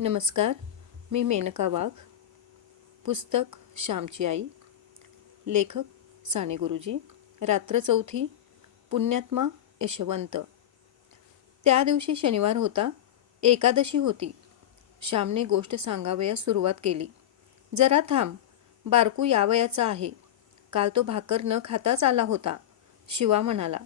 नमस्कार मी मेनका वाघ पुस्तक श्यामची आई लेखक साने गुरुजी रात्र चौथी पुण्यात्मा यशवंत. त्या दिवशी शनिवार होता एकादशी होती. श्यामने गोष्ट सांगावयास सुरुवात केली. जरा थांब बारकू यावयाचा आहे. काल तो भाकर न खाताच आला होता शिवा म्हणाला.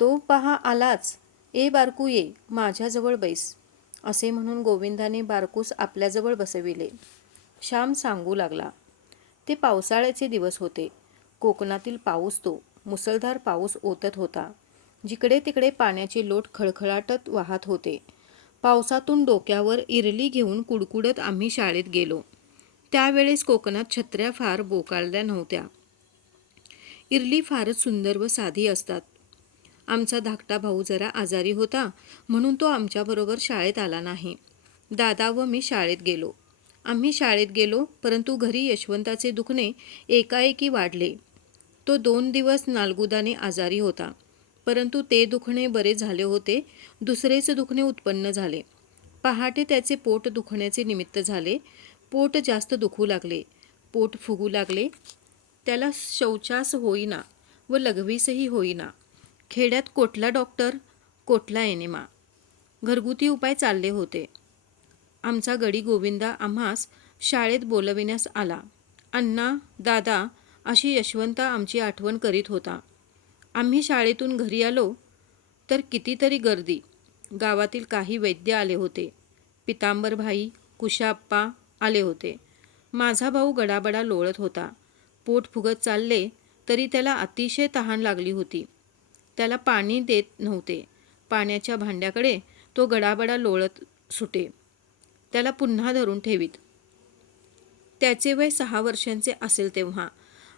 तो पहा आलाच. ए बारकू ये माझ्याजवळ बैस. असे म्हणून गोविंदाने बारकूस आपल्याजवळ बसविले. श्याम सांगू लागला ते पावसाळ्याचे दिवस होते. कोकणातील पाऊस तो मुसळधार पाऊस ओतत होता. जिकडे तिकडे पाण्याचे लोट खळखळाटत वाहत होते. पावसातून डोक्यावर इरली घेऊन कुडकुडत आम्ही शाळेत गेलो. त्यावेळेस कोकणात छत्र्या फार बोकाळल्या नव्हत्या. इरली फारच सुंदर व साधी असतात. आमचा धाकटा भाऊ जरा आजारी होता म्हणून तो आमच्याबरोबर शाळेत आला नाही. दादा व मी शाळेत गेलो. आम्ही शाळेत गेलो परंतु घरी यशवंताचे दुखणे एकाएकी वाढले. तो दोन दिवस नालगुदाने आजारी होता परंतु ते दुखणे बरे झाले होते दुसरेच दुखणे उत्पन्न झाले. पहाटे त्याचे पोट दुखण्याचे निमित्त झाले. पोट जास्त दुखू लागले पोट फुगू लागले. त्याला शौचास होईना व लघवीसही होईना. खेड्यात कोटला डॉक्टर कोटला एनेमा? घरगुती उपाय चालले होते. आमचा गडी गोविंदा आम्हास शाळेत बोलविण्यास आला. अण्णा दादा अशी यशवंता आमची आठवण करीत होता. आम्ही शाळेतून घरी आलो तर कितीतरी गर्दी. गावातील काही वैद्य आले होते. पितांबरभाई कुशाप्पा आले होते. माझा भाऊ गडाबडा लोळत होता. पोट फुगत चालले तरी त्याला अतिशय तहान लागली होती. त्याला पाणी देत नव्हते. पाण्याच्या भांड्याकडे तो गडाबडा लोळत सुटे. त्याला पुन्हा धरून ठेवीत. त्याचे वय सहा वर्षांचे असेल तेव्हा.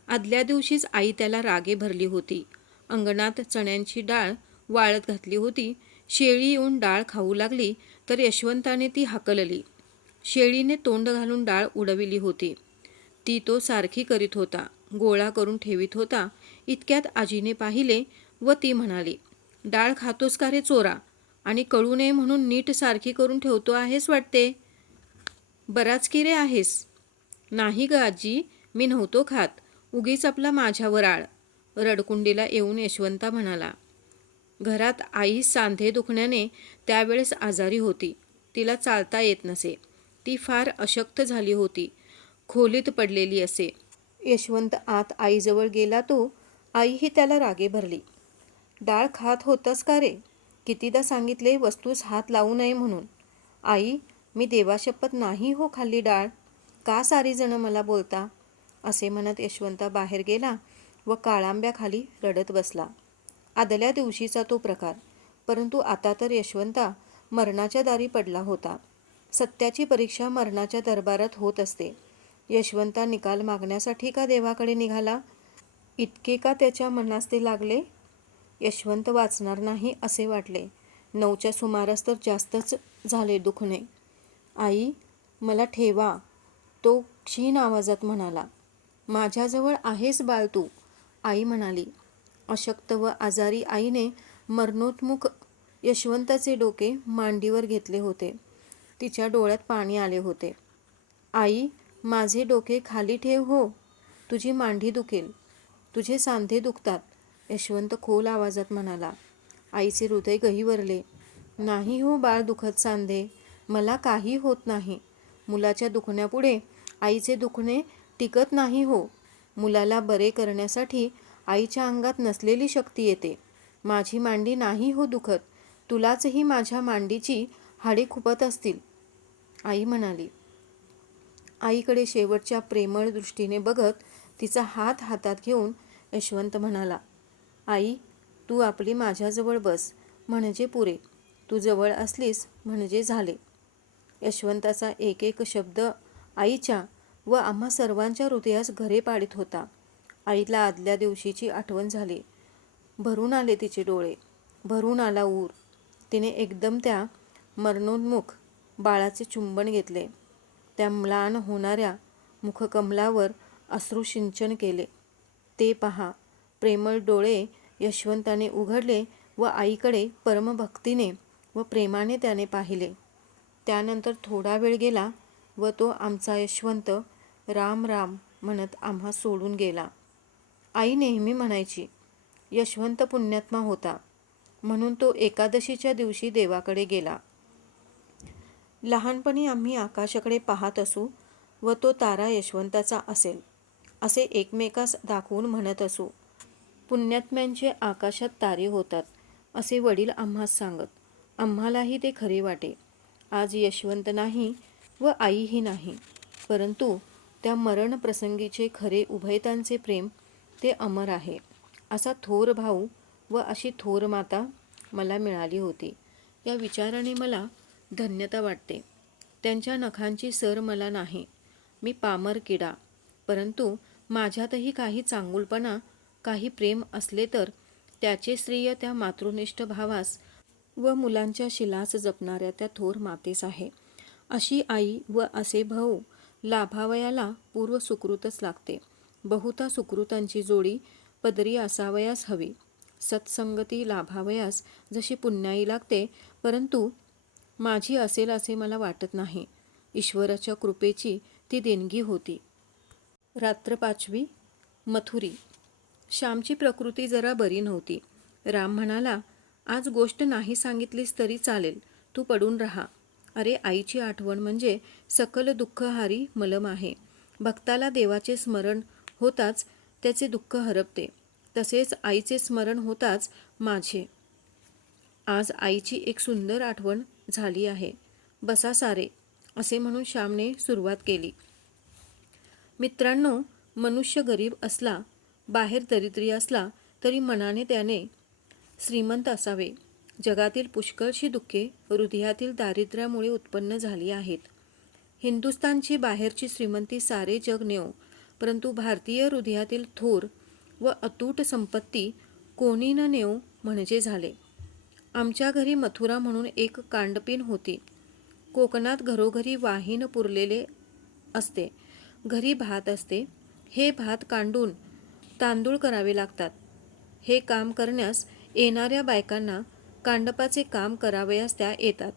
आदल्या दिवशीच आई त्याला रागे भरली होती. अंगणात चण्यांची डाळ वाळत घातली होती. शेळी येऊन डाळ खाऊ लागली तर यशवंताने ती हाकलली. शेळीने तोंड घालून डाळ उडविली होती. ती तो सारखी करीत होता. गोळा करून ठेवीत होता. इतक्यात आजीने पाहिले व ती म्हणाली डाळ खातोस का रे चोरा? आणि कळू नये म्हणून नीट सारखी करून ठेवतो आहेस वाटते? बराच की रे आहेस. नाही ग आजी मी नव्हतो खात. उगीच आपला माझ्यावर आळ. रडकुंडीला येऊन यशवंता म्हणाला. घरात आई सांधे दुखण्याने त्यावेळेस आजारी होती. तिला चालता येत नसे. ती फार अशक्त झाली होती. खोलीत पडलेली असे. यशवंत आत आईजवळ गेला तो. आईही त्याला रागे भरली. डाळ खात होतस का रे? कितीदा सांगितले वस्तूस हात लावू नये म्हणून. आई मी देवाशपथ नाही हो खाल्ली डाळ. का सारी जण मला बोलता? असे म्हणत यशवंता बाहेर गेला व काळांब्याखाली रडत बसला. आदल्या दिवशीचा तो प्रकार. परंतु आता तर यशवंता मरणाच्या दारी पडला होता. सत्याची परीक्षा मरणाच्या दरबारात होत असते. यशवंता निकाल मागण्यासाठी का देवाकडे निघाला? इतके का त्याच्या मनास ते लागले? यशवंत वाचणार नाही असे वाटले. नऊच्या सुमारास तर जास्तच झाले दुखणे. आई मला ठेवा तो क्षीण आवाजात म्हणाला. माझ्याजवळ आहेस बाळ तू आई म्हणाली. अशक्त व आजारी आईने मरणोन्मुख यशवंताचे डोके मांडीवर घेतले होते. तिच्या डोळ्यात पाणी आले होते. आई माझे डोके खाली ठेव हो. तुझी मांडी दुखेल. तुझे सांधे दुखतात. यशवंत खोल आवाजात म्हणाला आईचे हृदय गहिवरले. नाही हो बाळ दुखत सांधे. मला काही होत नाही. मुलाच्या दुखण्यापुढे आईचे दुखणे टिकत नाही हो. मुलाला बरे करण्यासाठी आईच्या अंगात नसलेली शक्ती येते. माझी मांडी नाही हो दुखत. तुलाचही माझ्या मांडीची हाडे खुपत असतील. आई म्हणाली. आईकडे शेवटच्या प्रेमळ दृष्टीने बघत तिचा हात हातात घेऊन यशवंत म्हणाला आई तू आपली माझ्याजवळ बस म्हणजे पुरे. तू जवळ असलीस म्हणजे झाले. यशवंताचा एक एक शब्द आईच्या व आम्हा सर्वांच्या हृदयास घरे पाडित होता. आईला आदल्या दिवशीची आठवण झाली. भरून आले तिचे डोळे. भरून आला ऊर. तिने एकदम त्या मरणोन्मुख बाळाचे चुंबन घेतले. त्या म्लान होणाऱ्या मुखकमलावर अश्रुसिंचन केले. ते पहा प्रेमळ डोळे यशवंताने उघडले व आईकडे परमभक्तीने व प्रेमाने त्याने पाहिले. त्यानंतर थोडा वेळ गेला व तो आमचा यशवंत राम राम म्हणत आम्हा सोडून गेला. आई नेहमी म्हणायची यशवंत पुण्यात्मा होता म्हणून तो एकादशीच्या दिवशी देवाकडे गेला. लहानपणी आम्ही आकाशाकडे पाहत असू व तो तारा यशवंताचा असेल असे एकमेकास दाखवून म्हणत असू. पुण्यात्म्यांचे आकाशात तारे होतात असे वडील आम्हास सांगत. आम्हालाही ते खरे वाटे. आज यशवंत नाही व आईही नाही. परंतु त्या मरण प्रसंगीचे खरे उभयतांचे प्रेम ते अमर आहे. असा थोर भाऊ व अशी थोर माता मला मिळाली होती. या विचाराने मला धन्यता वाटते. त्यांच्या नखांची सर मला नाही. मी पामर किडा. परंतु माझ्यातही काही चांगुलपणा काही प्रेम असले तर त्याचे श्रेय त्या मातृनिष्ठ भावास व मुलांच्या शिलास जपणाऱ्या त्या थोर मातेस आहे. अशी आई व असे भाऊ लाभावयाला पूर्व सुकृतच लागते. बहुता सुकृतांची जोडी पदरी असावयास हवी. सत्संगती लाभावयास जशी पुण्याई लागते परंतु माझी असेल असे मला वाटत नाही. ईश्वराच्या कृपेची ती देणगी होती. रात्र पाचवी मथुरी. श्यामची प्रकृती जरा बरी नव्हती. राम म्हणाला आज गोष्ट नाही सांगितलीस तरी चालेल. तू पडून राहा. अरे आईची आठवण म्हणजे सकल दुःखहारी मलम आहे. भक्ताला देवाचे स्मरण होताच त्याचे दुःख हरपते. तसेच आईचे स्मरण होताच माझे. आज आईची एक सुंदर आठवण झाली आहे. बसा सारे असे म्हणून श्यामने सुरुवात केली. मित्रांनो मनुष्य गरीब असला बाहेर दरिद्री असला तरी मनाने त्याने श्रीमंत असावे. जगातील पुष्कळशी दुःखे हृदयातील दारिद्र्यामुळे उत्पन्न झाली आहेत. हिंदुस्तानची बाहेरची श्रीमंती सारे जग नेओ परंतु भारतीय हृदयातील थोर व अतूट संपत्ती कोणी न नेऊ म्हणजे झाले. आमच्या घरी मथुरा म्हणून एक कांडपिन होती. कोकणात घरोघरी वाहीन पुरलेले असते. घरी भात असते. हे भात कांडून तांदूळ करावे लागतात. हे काम करण्यास येणाऱ्या बायकांना कांडपाचे काम करावयास त्या येतात.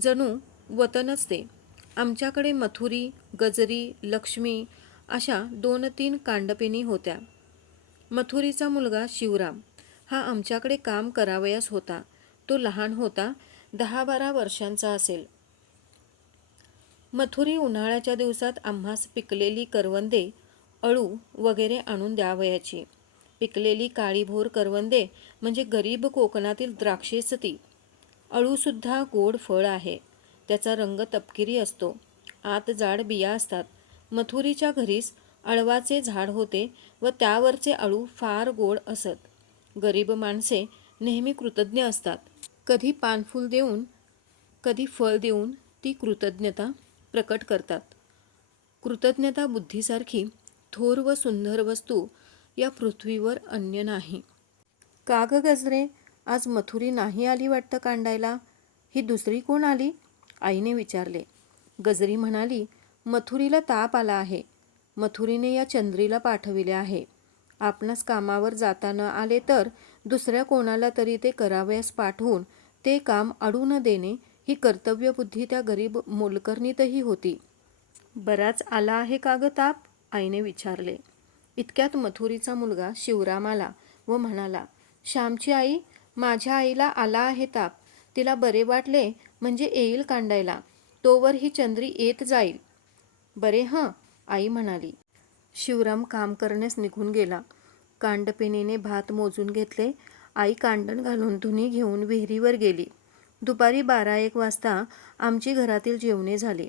जणू वतनच ते आमच्याकडे मथुरी गजरी लक्ष्मी अशा दोन तीन कांडपिनी होत्या. मथुरीचा मुलगा शिवराम हा आमच्याकडे काम करावयास होता. तो लहान होता दहा बारा वर्षांचा असेल. मथुरी उन्हाळ्याच्या दिवसात आम्हास पिकलेली करवंदे अळू वगैरे आणून द्यावयाची. पिकलेली काळीभोर करवंदे म्हणजे गरीब कोकणातील द्राक्षेच ती. अळूसुद्धा गोड फळ आहे. त्याचा रंग तपकिरी असतो. आत जाड बिया असतात. मथुरीच्या घरीच अळवाचे झाड होते व त्यावरचे अळू फार गोड असत. गरीब माणसे नेहमी कृतज्ञ असतात. कधी पानफूल देऊन कधी फळ देऊन ती कृतज्ञता प्रकट करतात. कृतज्ञता बुद्धीसारखी थोर व सुंदर वस्तू या पृथ्वीवर अन्य नाही. का ग गजरे? आज मथुरी नाही आली वाटतं कांडायला? ही दुसरी कोण आली? आईने विचारले. गजरी म्हणाली मथुरीला ताप आला आहे. मथुरीने या चंद्रीला पाठविले आहे. आपणास कामावर जाता न आले तर दुसऱ्या कोणाला तरी ते करावयास पाठवून ते काम अडू न देणे ही कर्तव्यबुद्धी त्या गरीब मोलकर्णीतही होती. बराच आला आहे का ग ताप? आईने विचारले इतक्यात मथुरीचा मुलगा शिवराम आला व म्हणाला श्यामची आई माझ्या आईला आला आहे ताप. तिला बरे वाटले म्हणजे येईल कांडायला. तोवर ही चंद्री येत जाईल. बरे हं आई म्हणाली. शिवराम काम करण्यास निघून गेला. कांडपिनीने भात मोजून घेतले. आई कांडण घालून धुनी घेऊन विहिरीवर गेली. दुपारी बारा एक वाजता आमची घरातील जेवणे झाली.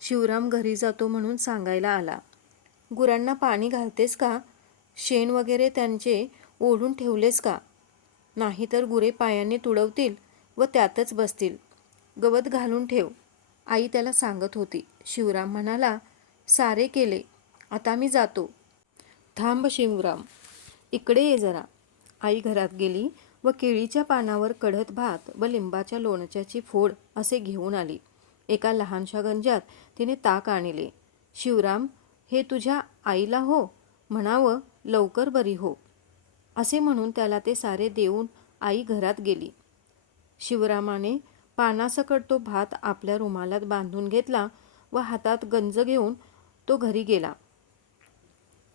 शिवराम घरी जातो म्हणून सांगायला आला. गुरांना पाणी घालतेस का? शेण वगैरे त्यांचे ओढून ठेवलेस का? नाहीतर गुरे पायाने तुडवतील व त्यातच बसतील. गवत घालून ठेव आई त्याला सांगत होती. शिवराम म्हणाला सारे केले आता मी जातो. थांब शिवराम इकडे ये जरा. आई घरात गेली व केळीच्या पानावर कढत भात व लिंबाच्या लोणच्याची फोड असे घेऊन आली. एका लहानशा गंजात तिने ताक आणले. शिवराम हे तुझ्या आईला हो म्हणावं लवकर बरी हो. असे म्हणून त्याला ते सारे देऊन आई घरात गेली. शिवरामाने पानासकट तो भात आपल्या रुमालात बांधून घेतला व हातात गंज घेऊन तो घरी गेला.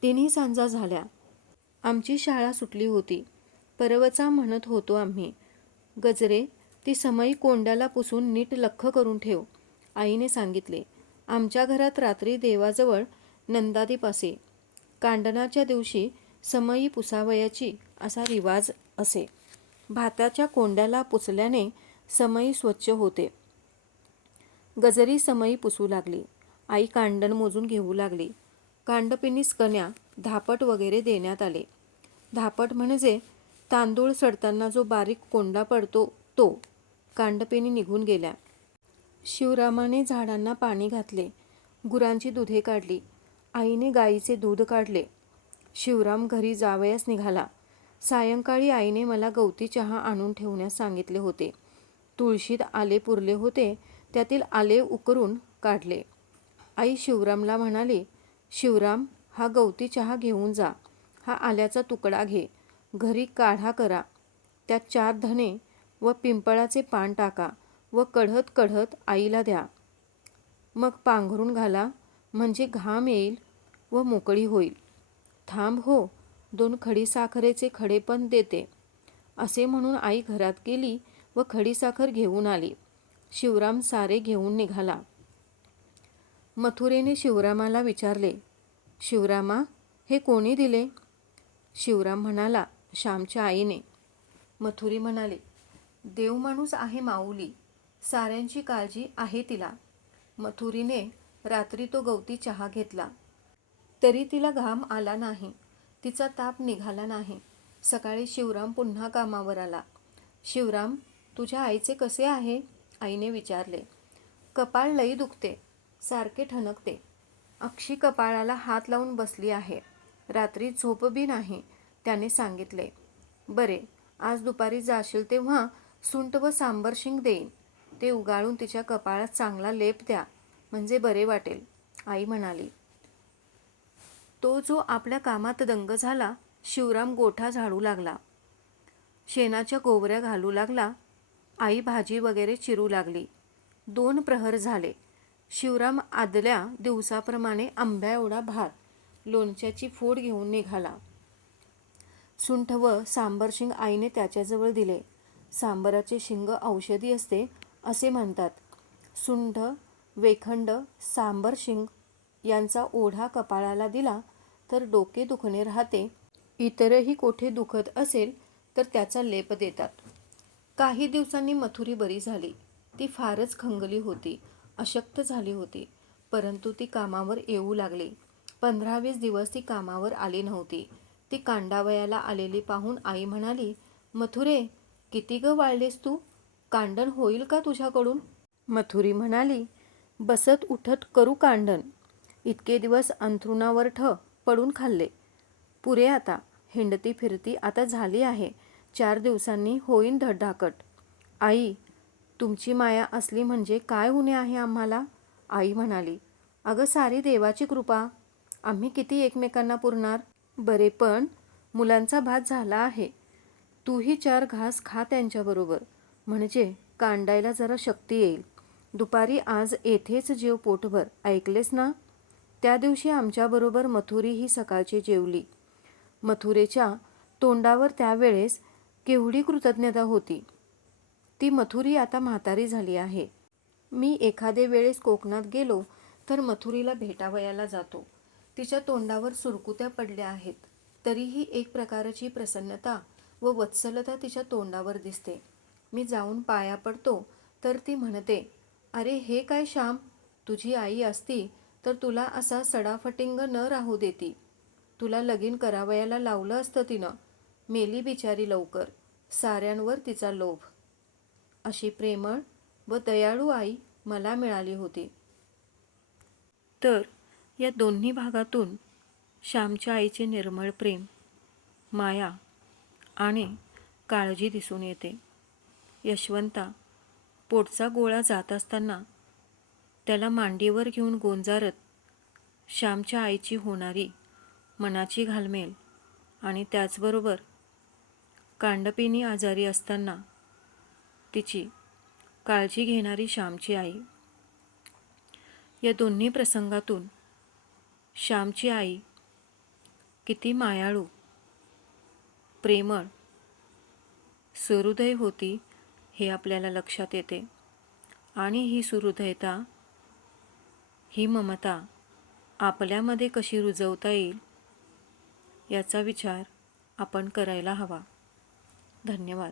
तिन्ही सांजा झाल्या. आमची शाळा सुटली होती. परवचा म्हणत होतो आम्ही गजरे ती समई कोंड्याला पुसून नीट लख्ख करून ठेव आईने सांगितले. आमच्या घरात रात्री देवाजवळ नंदादीप असे कांडणाच्या दिवशी समई पुसावयाची असा रिवाज असे. भाताच्या कोंड्याला पुसल्याने समई स्वच्छ होते. गजरी समई पुसू लागली. आई कांडण मोजून घेऊ लागली. कांडपिनीस कन्या धापट वगैरे देण्यात आले. धापट म्हणजे तांदूळ सडताना जो बारीक कोंडा पडतो तो कांडपिनी निघून गेल्या. शिवरामाने झाडांना पाणी घातले. गुरांची दुधे काढली. आईने गाईचे दूध काढले. शिवराम घरी जावयास निघाला. सायंकाळी आईने मला गवती चहा आणून ठेवण्यास सांगितले होते. तुळशीत आले पुरले होते. त्यातील आले उकरून काढले. आई शिवरामला म्हणाली शिवराम हा गवती चहा घेऊन जा. हा आल्याचा तुकडा घे. घरी काढा करा. त्यात चार धने व पिंपळाचे पान टाका व कढत कढत आईला द्या. मग पांघरून घाला. म्हणजे घाम येईल व मोकळी होईल. थांब हो दोन खडीसाखरेचे खडे पण देते. असे म्हणून आई घरात गेली व खडीसाखर घेऊन आली. शिवराम सारे घेऊन निघाला. मथुरेने शिवरामाला विचारले शिवरामा हे कोणी दिले? शिवराम म्हणाला श्यामच्या आईने. मथुरी म्हणाले देव माणूस आहे माऊली साऱ्यांची काळजी आहे तिला. मथुरीने रात्री तो गवती चहा घेतला. तरी तिला घाम आला नाही. तिचा ताप निघाला नाही. सकाळी शिवराम पुन्हा कामावर आला. शिवराम तुझ्या आईचे कसे आहे? आईने विचारले. कपाळ लई दुखते. सारखे ठणकते. अक्षी कपाळाला हात लावून बसली आहे. रात्री झोप बी नाही त्याने सांगितले. बरे आज दुपारी जाशील तेव्हा सुंट व सांबर शिंग देईन. ते उगाळून तिच्या कपाळात चांगला लेप द्या. म्हणजे बरे वाटेल आई म्हणाली. तो जो आपल्या कामात दंग झाला शिवराम गोठा झाडू लागला. शेणाच्या गोवऱ्या घालू लागला आई भाजी वगैरे चिरू लागली. दोन प्रहर झाले. शिवराम आदल्या दिवसाप्रमाणे आंब्या एवढा भात लोणच्याची फोड घेऊन निघाला. सुंठ व सांबर शिंग आईने त्याच्याजवळ दिले. सांबराचे शिंग औषधी असते असे म्हणतात. सुंठ वेखंड सांबर शिंग यांचा ओढा कपाळाला दिला तर डोके दुखणे राहते. इतरही कोठे दुखत असेल तर त्याचा लेप देतात. काही दिवसांनी मथुरी बरी झाली. ती फारच खंगली होती. अशक्त झाली होती. परंतु ती कामावर येऊ लागली. पंधरा वीस दिवस ती कामावर आली नव्हती. ती कांडावयाला आलेली पाहून आई म्हणाली मथुरे किती ग वाळलेस तू? कांडण होईल का तुझ्याकडून? मथुरी म्हणाली बसत उठत करू कांडण. इतके दिवस अंथरुणावर ठ पडून खाल्ले. पुरे आता हिंडती फिरती आता झाली आहे. चार दिवसांनी होईन धडधाकट. आई तुमची माया असली म्हणजे काय होणे आहे आम्हाला? आई म्हणाली अगं सारी देवाची कृपा. आम्ही किती एकमेकांना पुरणार? बरे पण मुलांचा भात झाला आहे. तूही चार घास खा त्यांच्याबरोबर म्हणजे कांडायला जरा शक्ती येईल. दुपारी आज येथेच जेव पोटभर. ऐकलेस ना? त्या दिवशी आमच्याबरोबर मथुरी ही सकाळची जेवली. मथुरेच्या तोंडावर त्यावेळेस केवढी कृतज्ञता होती. ती मथुरी आता म्हातारी झाली आहे. मी एखादे वेळेस कोकणात गेलो तर मथुरीला भेटावयाला जातो. तिच्या तोंडावर सुरकुत्या पडल्या आहेत. तरीही एक प्रकारची प्रसन्नता व वत्सलता तिच्या तोंडावर दिसते. मी जाऊन पाया पडतो तर ती म्हणते अरे हे काय श्याम? तुझी आई असती तर तुला असा सडाफटिंग न राहू देती. तुला लगीन करावयाला लावलं असतं तिनं. मेली बिचारी लवकर. साऱ्यांवर तिचा लोभ. अशी प्रेमळ व दयाळू आई मला मिळाली होती. तर या दोन्ही भागातून श्यामच्या आईचे निर्मळ प्रेम माया आणि काळजी दिसून येते. यशवंता पोटचा गोळा जात असताना त्याला मांडीवर घेऊन गोंजारत श्यामच्या आईची होणारी मनाची घालमेल आणि त्याचबरोबर कांडपिनी आजारी असताना तिची काळजी घेणारी श्यामची आई. या दोन्ही प्रसंगातून श्यामची आई किती मायाळू प्रेमळ सुहृदय होती हे आपल्याला लक्षात येते आणि ही सुहृदयता ही ममता आपल्यामध्ये कशी रुजवता येईल याचा विचार आपण करायला हवा. धन्यवाद.